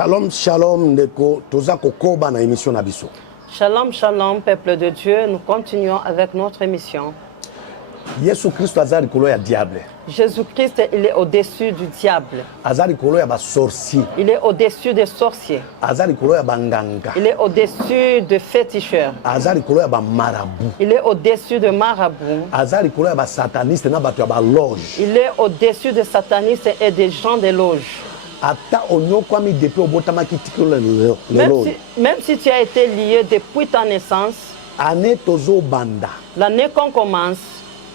Shalom, shalom, ndeko, toza kokoba na émission na biso. Shalom, shalom, peuple de Dieu. Nous continuons avec notre émission. Yesu Christ azali kolo ya diable. Jésus-Christ, il est au-dessus du diable. Azali kolo ya ba sorcier. Il est au-dessus des sorciers. Azali kolo ya banganga. Il est au-dessus des féticheurs. Azali kolo ya ba marabout. Il est au-dessus de marabouts. Azali kolo ya ba sataniste na bato ya ba loge. Il est au-dessus des satanistes et des gens des loges. Ata onyokwami depuis obotama kitikolo le loge. Même si tu as été lié depuis ta naissance, Année tozo banda. l'année qu'on commence,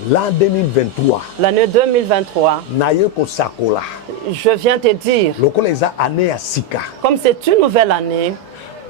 L'an 2023. l'année 2023, Naye ko sakola. je viens te dire, Lokola eza année ya sika. comme c'est une nouvelle année,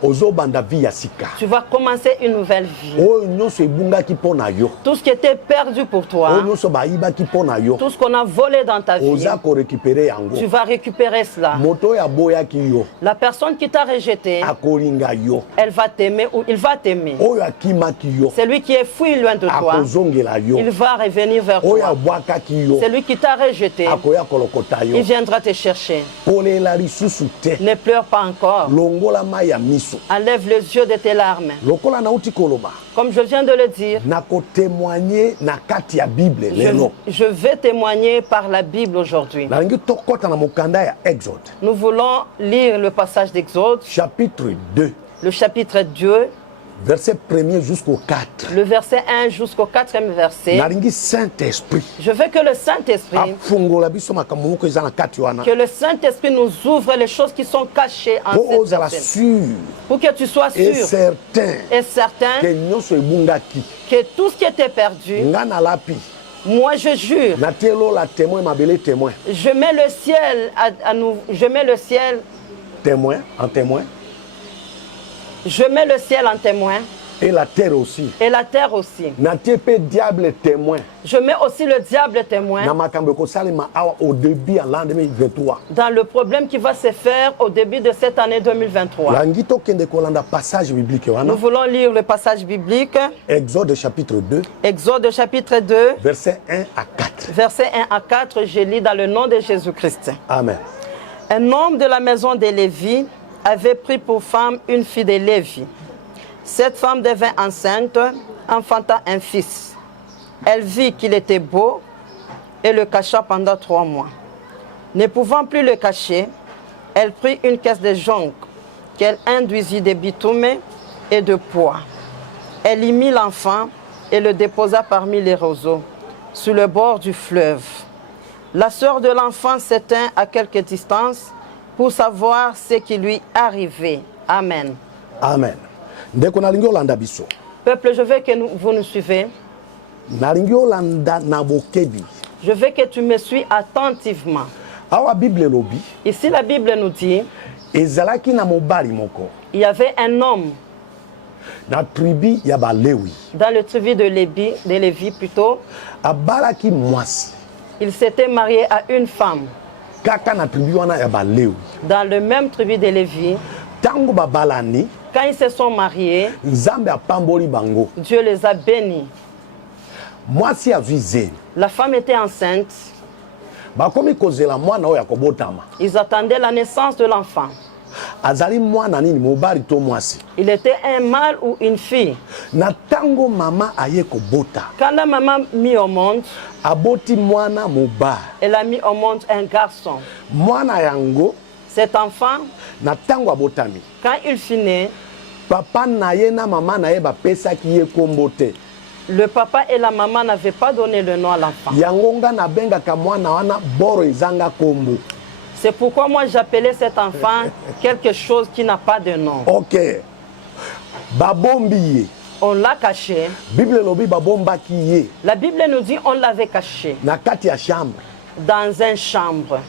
Ozo banda vi ya sika. tu vas commencer une nouvelle vie. Oyo nyonso ebungaki pona yo. Tout ce qui était perdu pour toi, Oyo nyonso bayibaki pona yo. tout ce qu'on a volé dans ta vie, Oza ko récupérer yango. tu vas récupérer cela. Moto ya boyaki yo. La personne qui t'a rejeté, Akolinga yo. elle va t'aimer ou il va t'aimer. Oyo akimaki yo. Celui qui est fui loin de toi, Akozongela yo. il va revenir vers Oyo toi. abwakaki yo. Celui qui t'a rejeté, Akoya kolokota yo. il viendra te chercher. Polela lisusu te. Ne pleure pas encore. Longola mai ya miso. Enlève les yeux de tes larmes. Lokola nauti koloba. Comme je viens de le dire, Nako témoigner na kati ya Bible lelo. je vais témoigner par la Bible aujourd'hui. Nalingi tokota na mokanda ya Exode. Nous voulons lire le passage d'Exode, Chapitre 2. le chapitre 2, Verset 1er jusqu'au 4. le verset 1 jusqu'au 4e verset. Nalingi Saint-Esprit. Je veux que le Saint-Esprit, Afungola biso makambo moko eza na kati wana. que le Saint-Esprit nous ouvre les choses qui sont cachées en Po cette ozala verset. sûr Pour que tu sois et sûr certain et certain que nyonso ebungaki. que tout ce qui était perdu, Nga na lapi. moi je jure, Na telo la témoin mabele témoin. je mets le ciel à nous, je mets le ciel, Témoin en témoin. je mets le ciel en témoin Et la terre aussi. et la terre aussi. Na tepe diable témoin. Je mets aussi le diable Na témoin makambo kosalema awa au début en l'an 2023. dans le problème qui va se faire au début de cette année 2023. Langi tokende kolanda passage biblique wana. Nous voulons lire le passage biblique, Exode chapitre 2, Exode chapitre 2, verset 1 à 4. versets 1 à 4, je lis dans le nom de Jésus-Christ. Amen. Un homme de la maison de Lévi avait pris pour femme une fille de Lévi. Cette femme devint enceinte, enfanta un fils. Elle vit qu'il était beau et le cacha pendant 3 mois. Ne pouvant plus le cacher, elle prit une caisse de jonc qu'elle induisit de bitume et de pois. Elle y mit l'enfant et le déposa parmi les roseaux, sur le bord du fleuve. La sœur de l'enfant s'éteint à quelque distance pour savoir ce qui lui arrivait. Amen. Amen. Ndeko nalingi olanda biso. Peuple, je veux que vous nous suivez. Nalingi olanda na bokebi. Je veux que tu me suis attentivement. Awa Bible lobi. Ici, la Bible nous dit, Ezalaki na mobali moko. il y avait un homme Na tribu ya Balewi. dans le tribu de Lévi plutôt. Abalaki mwasi. Il s'était marié à une femme Kaka na tribu wana ya Balewi. dans le même tribu de Lévi. Tango babalani. Quand ils se sont mariés, Nzambe apamboli bango. Dieu les a bénis. Mwasi azwi zemi. La femme était enceinte. Bakomi kozela mwana oyo akobotama. Ils attendaient la naissance de l'enfant. Azali mwana nini mobali to mwasi. Il était un mâle ou une fille. Na tango mama aye kobota. Quand la maman mit au monde, Aboti mwana mobali. elle a mis au monde un garçon. Mwana yango Cet enfant, na tango abotami. quand il fut né, Papa na ye na mama na ye bapesaki ye kombo te. le papa et la maman n'avaient pas donné le nom à l'enfant. Yango nga nabengaka mwana wana boro ezanga kombo. C'est pourquoi moi j'appelais cet enfant quelque chose qui n'a pas de nom. Ok. Babombi ye. On l'a caché. Bible lobi babombaki ye. La Bible nous dit on l'avait caché Na kati ya chambre. dans une chambre.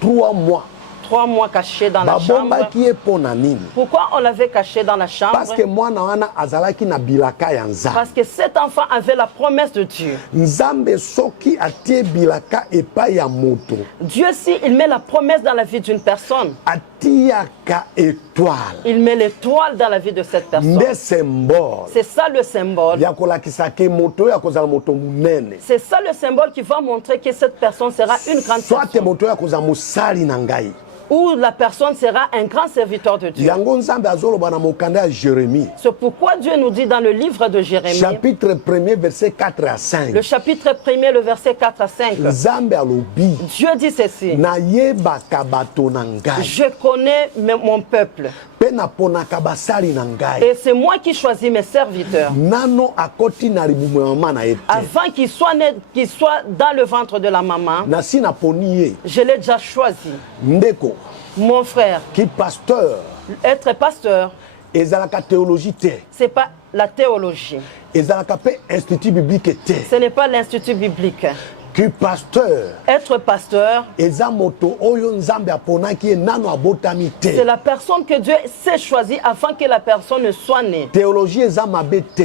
3 mois. 3 mois caché dans la chambre. Babombaki ye pona nini? Pourquoi on l'avait caché dans la chambre? Parce que mwana wana azalaki na bilaka ya nzambe. Parce que cet enfant avait la promesse de Dieu. Nzambe soki atie bilaka epai ya moto. Dieu, si il met la promesse dans la vie d'une personne, Atiaka étoile. il met l'étoile dans la vie de cette personne. Nde symbole. C'est ça le symbole. Ya kolakisa ke moto ya kozala moto munene. C'est ça le symbole qui va montrer que cette personne sera une grande Soit personne. moto ya kozala musali na ngai. où la personne sera un grand serviteur de Dieu. yango nzambe azoloba na mokanda ya Jérémie C'est pourquoi Dieu nous dit dans le livre de Jérémie, chapitre 1er verset 4 à 5 le chapitre 1er, le verset 4 à 5, nzambe alobi Dieu dit ceci: nayebaka bato na ngai je connais mon peuple mpe naponaka basali na ngai et c'est moi qui choisis mes serviteurs nano akoti na libumu ya mama na ye te avant qu'ils soient nés, qu'ils soient dans le ventre de la maman. nasi naponi ye Je l'ai déjà choisi. ndeko Mon frère, ki pasteur être pasteur, ezalaka théologie te c'est pas la théologie, ezalaka mpe institut biblique te ce n'est pas l'institut biblique. ki pasteur Être pasteur, eza moto oyo nzambe aponaki ye nano abotami c'est te la personne que Dieu s'est choisie avant que la personne ne soit née. théologie eza mabe te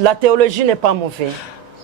La théologie n'est pas mauvaise.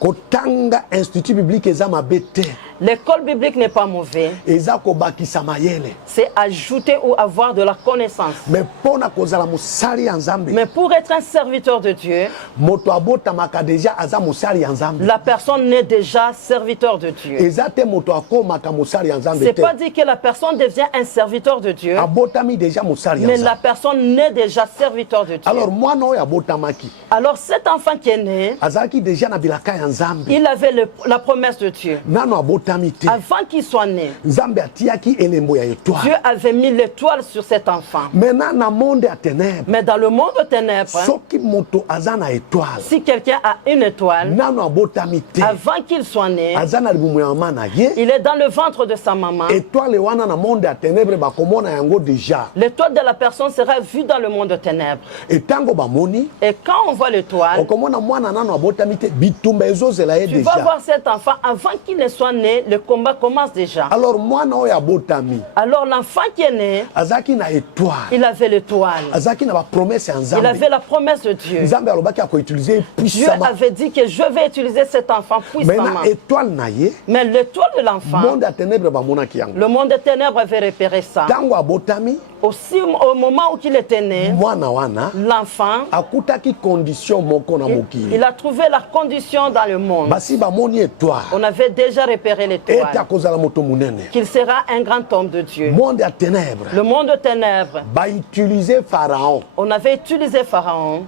kotanga institut biblique eza mabe te L'école biblique n'est pas mauvaise. eza kobakisa mayele C'est ajouter ou avoir de la connaissance. me mpona kozala mosali ya nzambe Mais pour être un serviteur de Dieu, moto abotamaka deja aza mosali ya nzambe la personne naît déjà serviteur de Dieu. eza te moto akomaka mosali ya nzambe C'est te pas dit que la personne devient un serviteur de Dieu, abotami deja mosali ya mais la nzambe personne naît déjà serviteur de Dieu. alors mwana oyo abotamaki Alors cet enfant qui est né, azalaki deja na bilaka ya nzambe il avait la promesse de Dieu. nano abotami te Avant qu'il soit né, nzambe atiaki elembo ya Dieu étoile avait mis l'étoile sur cet enfant. maintenant na monde ya ténèbre Mais dans le monde de ténèbres, soki moto aza na étoile si quelqu'un a une étoile, nano abotami te avant qu'il soit né, aza na libumu ya mama na ye il est dans le ventre de sa maman. étoile wana na monde ya ténèbre bakomona yango deja L'étoile de la personne sera vue dans le monde de ténèbres. etango bamoni Et quand on voit l'étoile, okomona mwana nano abotami te bitumba ezozela ye tu vas deja voir cet enfant, avant qu'il ne soit né, le combat commence déjà. alors mwana oyo abotami Alors l'enfant qui est né, azalaki na étoile il avait l'étoile. azalaki na bapromese ya Il nzambe avait la promesse de Dieu. nzambe alobaki akoutilize ye Dieu puissamment avait dit que je vais utiliser cet enfant puissamment. maintenant étoile na ye Mais l'étoile de l'enfant, monde ya ténèbre bamonaki yango le monde des ténèbres avait repéré ça. ntango abotami Aussi, au moment où il était né, mwana wana l'enfant, akutaki condition moko na mokili il a trouvé la condition dans le monde. basi bamoni étoile On avait déjà repéré ete l'étoile, akozala moto monene qu'il sera un grand homme de Dieu. monde ya ténèbre Le monde de ténèbres, bautilize pharaon on avait utilisé Pharaon,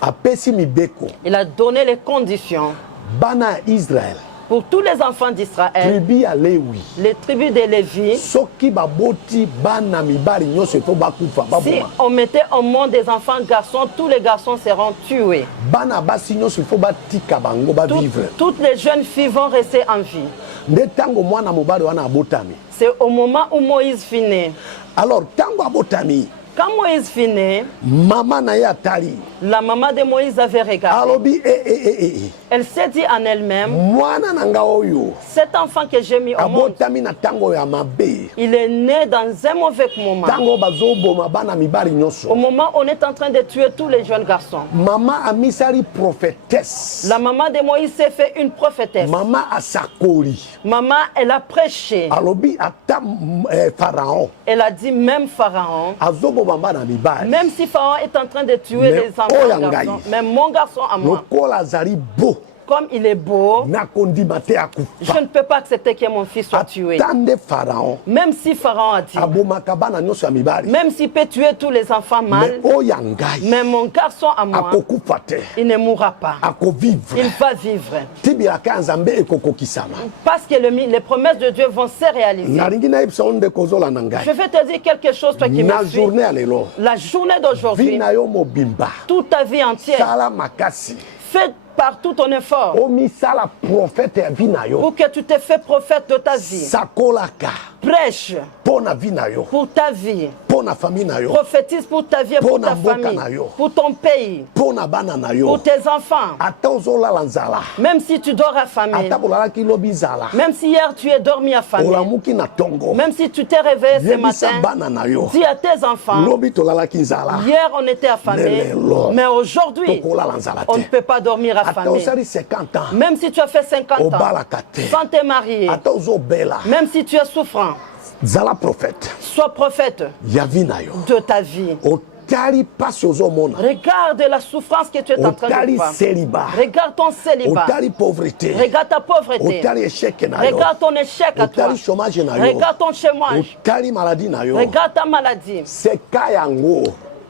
apesi mibeko il a donné les conditions bana ya israel pour tous les enfants d'Israël, tribu ya lewi les tribus de Lévi. soki baboti bana mibali nyonso efo bakufa Si baboma on mettait au monde des enfants garçons, tous les garçons seront tués. bana basi nyonso efo batika bango bavivre Toutes les jeunes filles vont rester en vie. nde ntango mwana mobali wana abotami C'est au moment où Moïse fut né. alors ntango abotami Quand Moïse fut né, mama na ye atali la maman de Moïse avait regardé. alobi Elle s'est dit en elle-même, mwana na nga oyo cet enfant que j'ai mis au monde, abotami na ntango ya mabe il est né dans un mauvais moment. ntango bazoboma bana mibali Au nyonso moment où on est en train de tuer tous les jeunes garçons. mama amisali prophétesse La maman de Moïse s'est fait une prophétesse. mama asakoli Maman, elle a prêché. alobi ata pharaon Elle a dit, même Pharaon, azoboma bana mibali même si Pharaon est en train de tuer Mais les enfants oh, garçons, Yangai. même mon garçon à moi, lokola azali beau comme il est beau, nakondima te je akufa ne peux pas accepter que mon fils soit tué. ata nde pharaon Même si Pharaon a dit, abomaka bana nyonso ya mibali même s'il peut tuer tous les enfants mais mâles, oyo ya ngai mais mon garçon à moi, akokufa te il ne mourra pas. akovivre Il va vivre. tibilaka ya nzambe ekokokisama Parce que les promesses de Dieu vont se réaliser. nalingi nayebisa o nde kozolanda Je ngai vais te dire quelque chose, toi qui na me suis. journée ya lelo La journée vi d'aujourd'hui, na yo mobimba toute ta vie entière, sala makasi fais par tout ton effort omisala prophète ya vi na yo pour que tu te fais prophète de ta vie. sakolaka Prêche mpo na vi na yo pour ta vie. mpo na famille na yo Prophétise pour ta vie et pour Pour ta na mboka famille. na yo. Pour ton pays. mpo na bana na yo Pour tes enfants. ata ozolala nzala Même si tu dors affamé. ata bolalaki lobi zala Même si hier tu es dormi affamé. olamuki na tongo Même si tu t'es réveillé ce yebisa matin. bana na yo Dis à tes enfants. lobi tolalaki nzala Hier on était affamé. Lelo. Mais aujourd'hui, tokolala nzala on ne te peut pas dormir ata affamé. osali 50 ans Même si tu as fait 50 ans. obalaka te Sans te marier. ata ozobela Même si tu es souffrant. zala prophète Sois prophète ya vi na yo de ta vie. otali pasi ozomona, Regarde la souffrance que tu es en train de otali voir. célibat, Regarde ton célibat. otali pauvreté, Regarde ta pauvreté. otali échec na yo, Regarde ton échec à toi. otali chômage na yo, Regarde ton chômage. otali maladie na yo. Regarde ta maladie. Seka yango,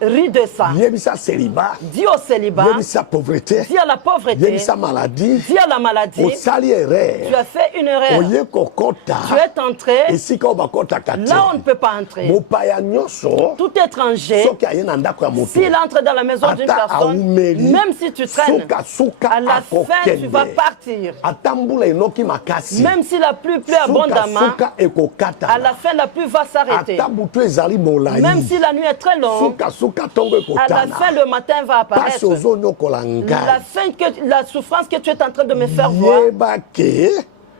Ris de ça. yebisa célibat, Dis au célibat. yebisa pauvreté, Dis à la pauvreté. yebisa maladie, Dis à la maladie. osali Tu erreur, as fait une erreur. oye kokota, Tu es entré esika oyo bakotaka là on ne te. peut pas entrer. Mopaya nyonso, Tout étranger, soki aye na ndako ya moto, s'il entre dans la maison d'une ata personne, aumeli, même si tu traînes, suka à la fin tu vas akokende, partir. ata mbula enoki makasi, Même si la pluie pleut abondamment, suka à la ekokatana, fin la pluie va s'arrêter. ata butu ezali molai, Même si la nuit est très longue, suka ntongo à la ekotana, fin le matin va pasi apparaître. ozonyokola ngai, La souffrance que tu es en train de me faire voir, yeba ke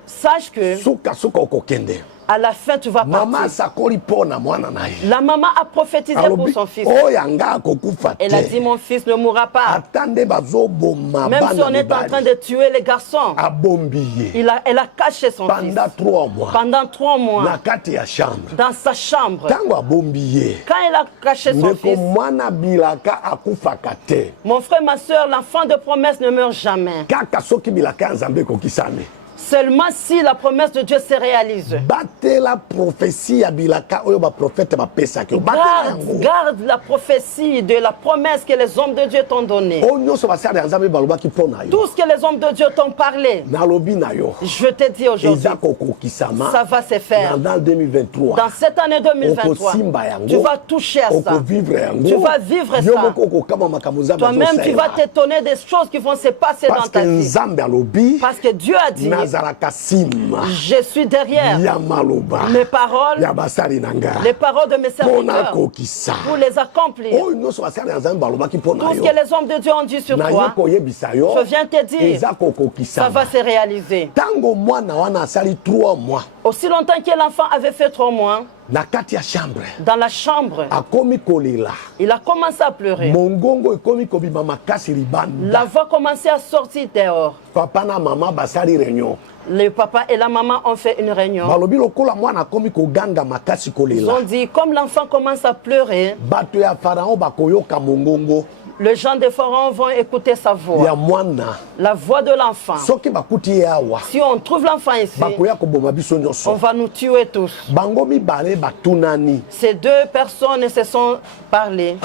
sache que suka okokende. à la fin tu vas Mama partir. asakoli mpo na mwana na ye, La maman a prophétisé pour alobi son fils. oyo anga akokufa Elle a dit te, mon fils ne mourra pas. ata nde bazoboma Même si bana on est en train mibali, de tuer les garçons, abombi ye elle a caché son fils pendant 3 mois pendant 3 mois na kati ya chambre. dans sa chambre. Ntango abombi ye, Quand elle a caché son ndeko fils, mwana bilaka akufaka te, mon frère, ma soeur, l'enfant de promesse ne meurt jamais. kaka soki bilaka ya nzambe ekokisami. Seulement si la promesse de Dieu se réalise. Batela prophétie ya bilaka oyo baprofete bapesaki yo, batela yango. Garde la prophétie de la promesse que les hommes de Dieu t'ont donnée. Oyo nyonso basali ya nzambe balobaki mpo na yo, Tout ce que les hommes de Dieu t'ont parlé, nalobi na yo, je te dis aujourd'hui, eza kokokisama ça va se faire. dans 2023. Dans cette année 2023, Okosimba yango, tu vas toucher à ça. okovivre yango, Tu vas vivre yo ça. moko okokama makambo nzambe Toi-même, tu vas azosalela. t'étonner des choses qui vont se passer dans Parce que ta vie. nzambe alobi Parce que Dieu a dit, nazalaka nsima je suis derrière ya maloba mes paroles, ya basali na nga les paroles de mes mpona serviteurs, kokisa pour les accomplir. oyo nyonso basali ya nzambe balobaki mpo na Tout ce yo, que les hommes de Dieu ont dit sur naye toi, koyebisa yo, je viens te dire, eza ça kokokisama. va se réaliser. Ntango mwana wana asali 3 mois Aussi longtemps que l'enfant avait fait 3 mois, na kati ya chambre, dans la chambre, akomi kolela, il a commencé à pleurer. mongongo ekomi kobima makasi libanda, La voix commençait à sortir dehors. papa na mama basali réunion, Le papa et la maman ont fait une réunion. balobi lokola mwana akomi koganga makasi Ils kolela, ont dit, comme l'enfant commence à pleurer, bato ya Pharaon bakoyoka mongongo les gens des pharaons vont écouter sa ya voix, mwana, la voix de l'enfant. soki bakuti ye awa Si on trouve l'enfant ici, bakoya koboma biso on nyonso. va nous tuer tous. Bango mibale batunani, Ces deux personnes se sont parlé.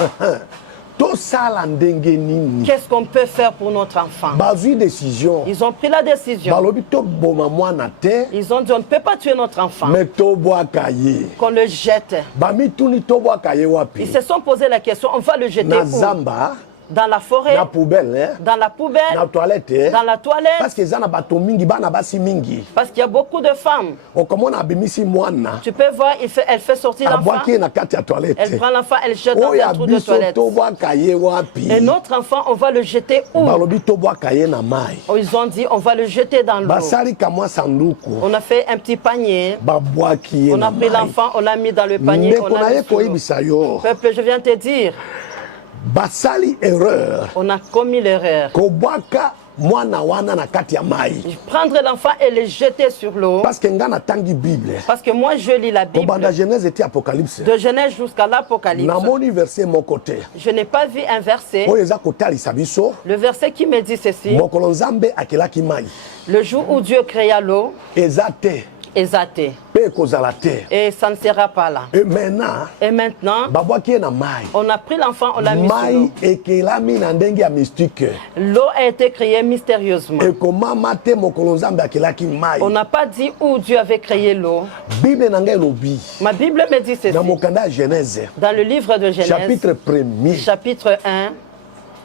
tosala ndenge nini, Qu'est-ce qu'on peut faire pour notre enfant? bazwi décision, Ils ont pris la décision. balobi toboma mwana te, Ils ont dit, on ne peut pas tuer notre enfant, me tobwaka ye. qu'on le jette. Bamituni tobwaka ye Ils wapi? se sont posé la question, on va le jeter Na où? zamba, Dans la forêt, na poubelle, dans la na poubelle, toilette, dans la toilette, parce que eza na bato mingi, bana basi mingi. parce qu'il y a beaucoup de femmes. Okomona abimisi mwana, Tu peux voir, elle fait sortir l'enfant, abwaki ye na kati ya toilette. elle prend l'enfant, elle jette dans Oyo un trou de biso toilette. tobwaka ye wapi? Et notre enfant, on va le jeter où? Balobi tobwaka ye na mai. Ils ont dit, on va le jeter dans l'eau. Basali kamwa sanduku, On a fait un petit panier, babwaki ye on na a pris mai. l'enfant, on l'a mis dans le panier, on Ndeko na l'a ye mis sur l'eau. koyebisa yo, Peuple, je viens te dire, basali erreur, on a commis l'erreur. kobwaka mwana wana na kati ya mai. Prendre l'enfant et le jeter sur l'eau. Parce que nga natangi Bible. Parce que moi, je lis la Bible, Kobanda Genèse et Apocalypse. de Genèse jusqu'à l'Apocalypse. Namoni verset mon côté. Je n'ai pas vu un verset. Oyo eza kotalisa biso, Le verset qui me dit ceci, mokolo nzambe akelaki mai. le jour où Dieu créa l'eau, Eza te, Esaté. pe ekozala te. Et ça ne sera pas là. Et maintenant, Et maintenant, babwaki ye na mai. on a pris l'enfant, on l'a mis sur Mai l'eau. ekelami na ndenge ya mystique. L'eau a été créée mystérieusement. Ekomama te mokolo nzambe akelaki mai. On n'a pas dit où Dieu avait créé l'eau. Bible na ngai elobi. Ma Bible me dit ceci. Na mokanda ya Genèse, Dans le livre de Genèse, chapitre 1er chapitre 1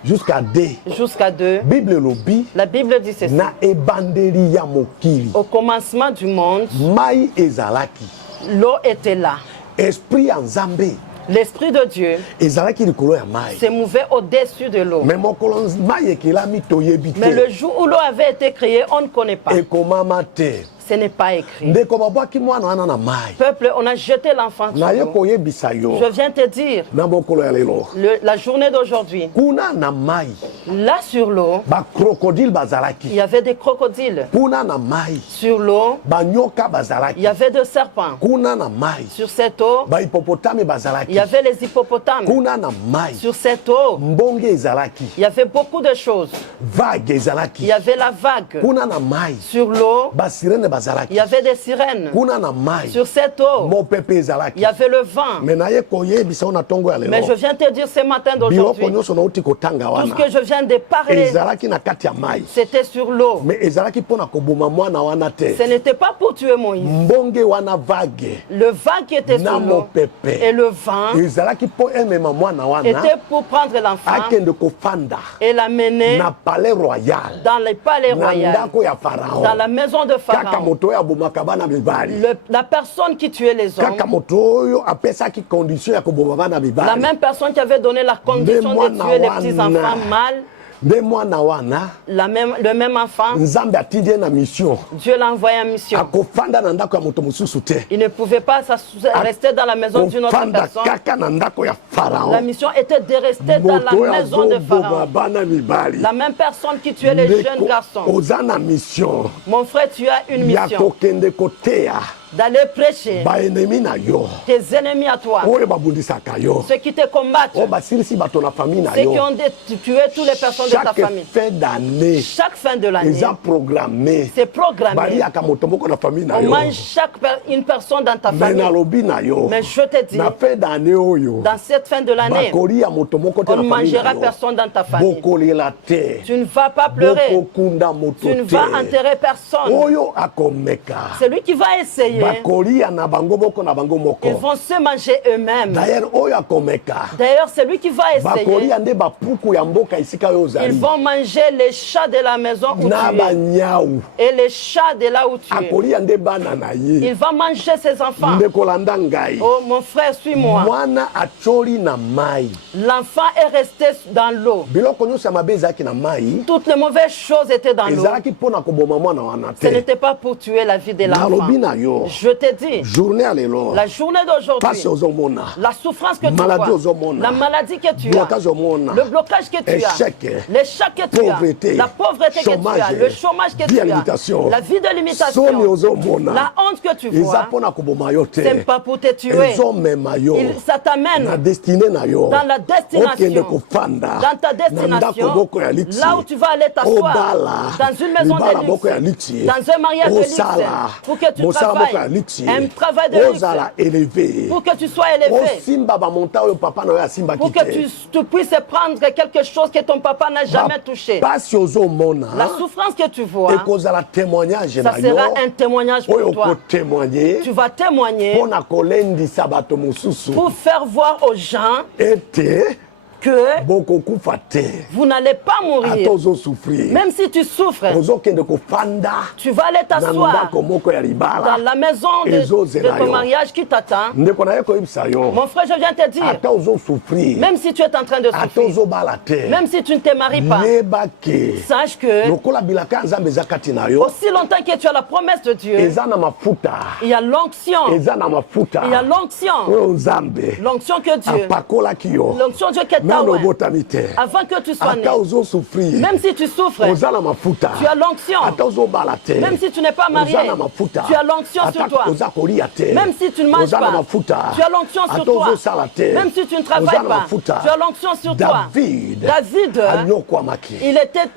jusqu'à 2. jusqu'à 2, Bible elobi la Bible dit ceci. na ebandeli ya mokili. Au commencement du monde, Mai ezalaki. l'eau était là. Esprit ya nzambe L'Esprit de Dieu ezalaki likolo ya mai. se mouvait au-dessus de l'eau. Mais mokolo mai ekelami toyebi Mais te. le jour où l'eau avait été créée, on ne connaît pas. Ekomama te. Ce n'est pas écrit. ndeko babwaki mwana wana na mai Peuple, on a jeté l'enfant sur naye l'eau. koyebisa yo Je viens te dire, na mokolo ya lelo la journée d'aujourd'hui, kuna na mai là sur l'eau, bacrocodile il bazalaki y avait des crocodiles. kuna na mai Sur l'eau, banyoka il bazalaki y avait des serpents. kuna na mai Sur cette eau, bahipopotami il bazalaki y avait les hippopotames. kuna na mai Sur cette eau, mbonge ezalaki il y avait beaucoup de choses. vague Il ezalaki y avait la vague. kuna na mai Sur l'eau, basirene il bazalaki y avait des sirènes. kuna na mai Sur cette eau, mopepe il ezalaki y avait le vent. me naye koyebisa ona ntongo ya Mais je lelo viens te dire ce matin biloko d'aujourd'hui, nyonso nauti kotanga tout ce wana que je viens de parler, ezalaki na kati ya mai c'était sur l'eau. me ezalaki mpona koboma mwana wana te Ce n'était pas pour tuer Moïse. mbonge wana vague Le vent qui était na sur l'eau mopepe et le vent ezalaki mpo emema mwana wana était pour prendre l'enfant akende kofanda et l'amener na palais royal dans les palais na royaux, ndako ya dans farao la maison de kaka Pharaon. moto oyo abomaka bana mibali La personne qui tuait les kaka hommes, moto oyo apesaki condition ya koboma bana la mibali même personne qui avait donné la condition de tuer les petits enfants mâles, nde mwana wana le même enfant, nzambe atindi ye na mission Dieu l'a envoyé en mission. akofanda na ndako ya moto mosusu te Il ne pouvait pas rester dans la maison d'une autre kofanda personne. kaka na ndako ya farao La mission était de rester dans la moto oyo maison de azoboma Pharaon. bana mibali La même personne qui tuait les jeunes garçons. oza na mission Mon frère, tu as une ya mission kokende koteya d'aller prêcher baenemi na yo tes ennemis à toi, oyo babundisaka yo ceux qui te combattent, oyo basilisi bato na famille na ceux qui yo ont tué toutes les personnes de ta chaque famille. fin d'année Chaque fin de l'année, eza programme c'est programmé. baliaka moto moko na famille na On yo mange une personne dans ta me famille. nalobi na yo Mais je te dis, na fin d'année oyo dans cette fin de l'année, bakolia moto moko te on ne na famille mangera na yo personne dans ta famille. bokolela te Tu ne vas pas pleurer. bokokunda moto Tu ne vas te enterrer personne. oyo akomeka Celui qui va essayer, bakolia na bango moko na bango ils moko vont se manger eux-mêmes. d'ailleurs oyo akomeka D'ailleurs, celui qui va essayer, bakolia nde bapuku ya mboka esika oyo ils ozali vont manger les chats de la maison où na tu es banyau et les chats de là où tu es. akolia nde bana na ye Il va manger ses enfants. nde kolanda ngai Oh, mon frère, suis-moi. mwana acholi na mai L'enfant est resté dans l'eau. biloko nyonso ya mabe ezalaki na mai Toutes les mauvaises choses étaient dans l'eau. ezalaki mpona koboma mwana wana Ce te n'était pas pour tuer la vie de l'enfant. nalobi na yo Je te dis, journée ya lelo la journée d'aujourd'hui, pasi ozomona la souffrance que tu maladie vois, ozomona la maladie que tu as, blocage omona le blocage que tu échec as, l'échec que tu pauvreté as, la pauvreté que tu as, chômage le chômage que vie tu ya as, limitation la vie de soni limitation, ozomona la honte que tu eza vois, mpona koboma yo ce te n'est pas pour te tuer. ezomema yo Ça t'amène na destinée na yo dans la destination, okende kofanda dans ta na ndako moko ya destination, liti là où tu vas aller t'asseoir, obala dans une maison libala de moko ya luxe, liti dans un mariage de luxe, osala pour que tu mosala moko ya travailles, liti un travail de luxe, ozala élevé pour que tu sois élevé, osimba bamonta oyo papa na yo asimbaki pour que te tu puisses prendre quelque chose que ton papa n'a jamais touché. pasi ozomona La souffrance que tu vois, ekozala témoignage ça na yo sera un témoignage oyo pour toi. okotémoigne Tu vas témoigner mpona kolendisa bato mosusu pour faire voir aux gens ete que bokokufa te vous n'allez pas ata mourir. ozosouffrir Même si tu souffres, ozokende kofanda tu vas aller na t'asseoir ndako moko ya dans libala la maison ezozela de ton yo. mariage qui t'attend. ndeko na ye koyebisa yo Mon frère, je viens te dire, ata ozosouffrir même si tu es en train de ata souffrir, ozobala te même si tu ne te maries pas, yeba ke sache que lokola bilaka ya nzambe eza kati na yo aussi longtemps que tu as la promesse de Dieu, eza na mafuta il y a l'onction. eza na mafuta Il y a l'onction. oyo nzambe L'onction que Dieu, apakolaki yo l'onction Dieu que nano t'as obotami te avant que tu sois né. ata ozosouffrir Même si tu souffres, oza na mafuta tu as l'onction. ata ozobala te Même si tu n'es pas marié, oza na mafuta tu as l'onction sur ata toi. oza kolia te Même si tu ne manges oza na pas, mafuta tu as l'onction sur ata toi. ozosala te Même si tu ne oza travailles na pas, mafuta tu as l'onction sur toi. David, anyokwamaki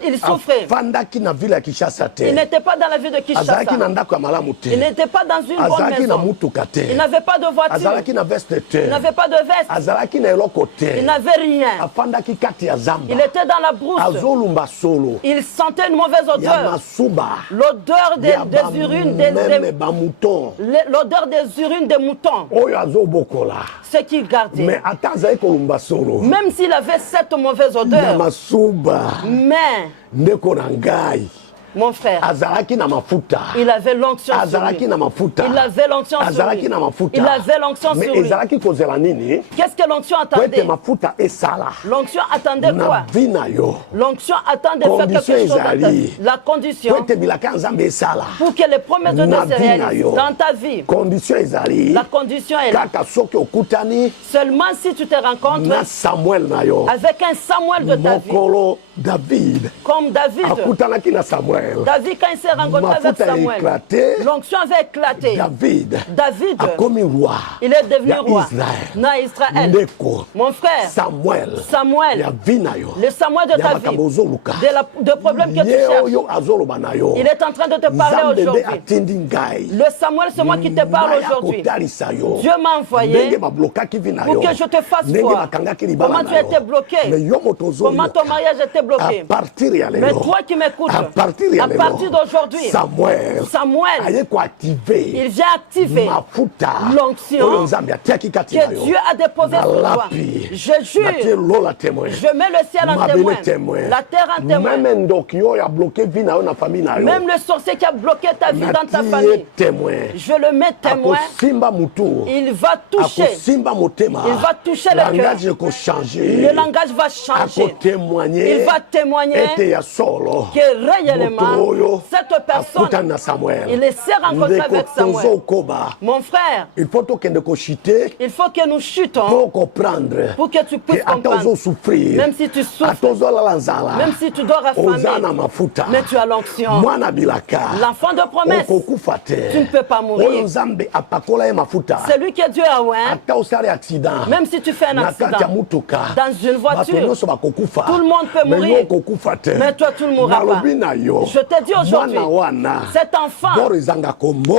il souffrait. afandaki na ville ya Kinshasa te Il n'était pas dans la ville de Kinshasa. azalaki na ndako ya malamu te Il n'était pas dans une bonne azalaki na maison. mutuka te Il n'avait pas de voiture. azalaki na veste te Il n'avait pas de veste. azalaki na eloko Il te n'avait rien. afandaki kati ya zamba Il était dans la brousse. azolumba solo Il sentait une mauvaise ya odeur. masuba L'odeur ya des urines, bameme bamouton l'odeur des urines des moutons. oyo azobokola Ce qu'il gardait. me ata azali kolumba solo Même s'il avait cette mauvaise ya odeur. masuba Mais ndeko na ngai Mon frère, azalaki na mafuta, il avait l'onction sur azalaki lui. na mafuta, Il avait l'onction sur azalaki lui. na mafuta, Il avait l'onction mais sur lui. ezalaki kozela nini Qu'est-ce que l'onction po ete attendait? mafuta esala L'onction attendait na quoi? vi na yo, L'onction attendait de faire Condition quelque chose dans ta ezali. vie. La condition po ete bilaka ya nzambe esala pour que les promesses de na Dieu se vi na réalisent yo, dans ta vie. condition ezali La condition est là. kaka soki okutani Seulement si tu te rencontres na Samuel na yo, avec un Samuel de ta vie, mokolo David comme David. akutanaki na Samuel, David, quand il s'est rencontré avec mafuta Samuel, éclaté, l'onction avait éclaté. David David, akomi roi il est devenu ya roi. Israël. Non, Israël. Ndeko Mon frère, Samuel Samuel, ya vi na yo, le Samuel de ya ta vie, makambo ozoluka, de problèmes que tu ye cherches, oyo azoloba na yo, il est en train de te parler nzambe nde aujourd'hui. atindi ngai Le Samuel, c'est moi qui te parle ngai aujourd'hui. akotalisa yo Dieu m'a envoyé ndenge bablokaki vi na pour yo, que je te fasse ndenge voir bakangaki libala comment na tu yo. étais bloqué, Mais yo moto comment ozoluka, ton mariage était à bloqué. partir ya Mais lelo, toi qui m'écoutes, à partir ya à lelo, partir d'aujourd'hui, Samuel Samuel, aye koactive il vient activer mafuta l'onction oyo nzambe atiaki kati na que yo. Dieu a déposé sur toi. Nalapi, Je natie jure, lola témoin, je mets le ciel en témoin, mabele témoin, la terre en témoin. même ndoki oyo abloke vi na yo na famille na yo, Même le sorcier qui a bloqué ta vie dans ta natie famille, témoin, je le mets témoin. akosimba mutu, Il va toucher. akosimba motema, Il va toucher le cœur. langage ekochanger, Le langage va changer. akotémoigner, Il va témoigner ete ya solo que réellement, moto oyo cette personne, akutani na Samuel, il s'est rencontré ndeko avec Samuel. tozokoba, Mon frère, il faut tokende koshite il faut que nous chutons pour comprendre pour que tu puisses que ata comprendre. ozosouffrir, Même si tu souffres, ata ozolala nzala, même si tu dois oza na affamer, mafuta, mais tu as l'onction. mwana bilaka, L'enfant de promesse, okokufa te, tu ne peux pas mourir. oyo nzambe apakola ye mafuta, c'est lui que Dieu a oint. ata osali accident, Même si tu fais un na kati ya accident mutuka, dans une bato voiture, nyonso bakokufa, tout le monde peut mais mourir. yo okokufa te. Mais toi, tu ne mourras pas. Nalobi na yo, Je te dis aujourd'hui, mwana wana cet enfant, boro ezanga kombo,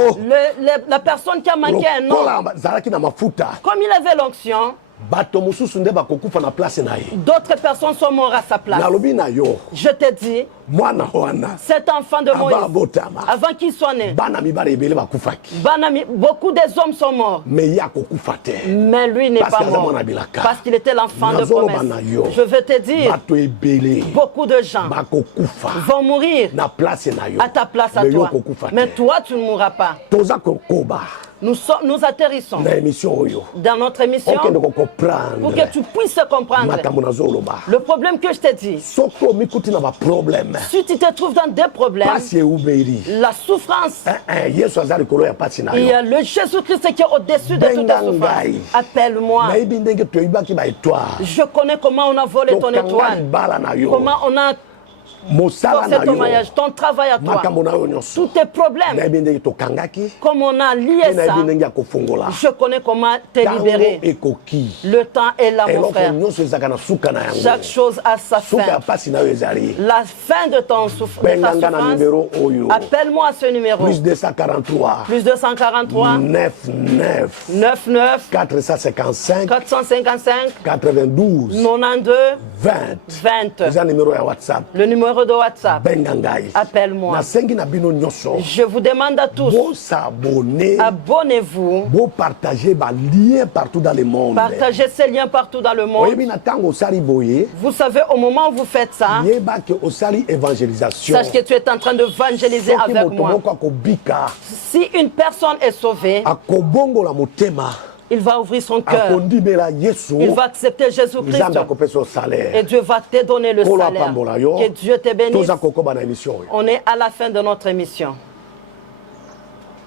la personne qui a manqué un nom, lokola azalaki na mafuta, comme il avait l'onction, bato mosusu nde bakokufa na place na ye. d'autres personnes sont mortes à sa place. Nalobi na yo, Je te dis, mwana wana cet enfant de ava Moïse, abotama, avant qu'il soit né, bana mibale ebele bakufaki, Banami, beaucoup des hommes sont morts. mais ye akokufa te. Mais lui n'est Parce pas qu'il a mort. mwana bilaka. Parce qu'il était l'enfant de Nazolo promesse. bana yo. Je veux te dire, Bato ebele beaucoup de gens bakokufa vont mourir na place na yo, à ta place à mais yo toi. okokufa Mais te. toi, tu ne mourras pas. Toza kokoba Nous atterrissons na émission oyo dans notre émission okende pour kokopprendre que tu puisses comprendre makambo nazoloba, le problème que je t'ai dit. soki omikuti na baproblème Si tu te trouves dans des problèmes, pasi eubeli, la souffrance, yesu aza likolo ya pasi na il y yo. a le Jésus-Christ qui est au-dessus de toute Benga souffrance. ngai. Appelle-moi. nayebi ndenge toyibaki baétoile, Je connais comment on a volé ton tokanga étoile. libala na yo, Comment on a mosala forcé na ton yo, mariage, ton travail à toi. makambo na yo nyonso, Tous tes problèmes. nayebi ndenge tokangaki, Comme on a lié mpe ça, nayebi ndenge ya kofungola. je connais comment te Tango libérer. ekoki, Le temps est là, mon eloko frère. nyonso ezalaka na suka na Chaque yango, chose a sa suka ya fin. pasi na yo ezali. La fin de ta Benganga na souffrance, numéro oyo, appelle-moi à ce numéro. plus 243 Plus 243 99 99 455 455 92 92 20 20. eza numéro ya WhatsApp. Le numéro de WhatsApp. Benga ngai, Appelle-moi. nasengi na bino nyonso Je vous demande à tous, bosabone, abonnez-vous, bopartage balien partout dans le monde. partagez ces liens partout dans le monde. oyebi na ntango osali boye, Vous savez, au moment où vous faites ça, yeba ke osali évangélisation. sache que tu es en train d'évangéliser Soki avec moto moi. moko akobika, Si une personne est sauvée, akobongola motema, il va ouvrir son cœur. akondimela Yesu, Il va accepter Jésus-Christ. nzambe akopesa yo Et salaire. Dieu va te donner le Kolo salaire. apambola yo, Que Dieu te bénisse. toza kokoba na émission oyo. On est à la fin de notre émission.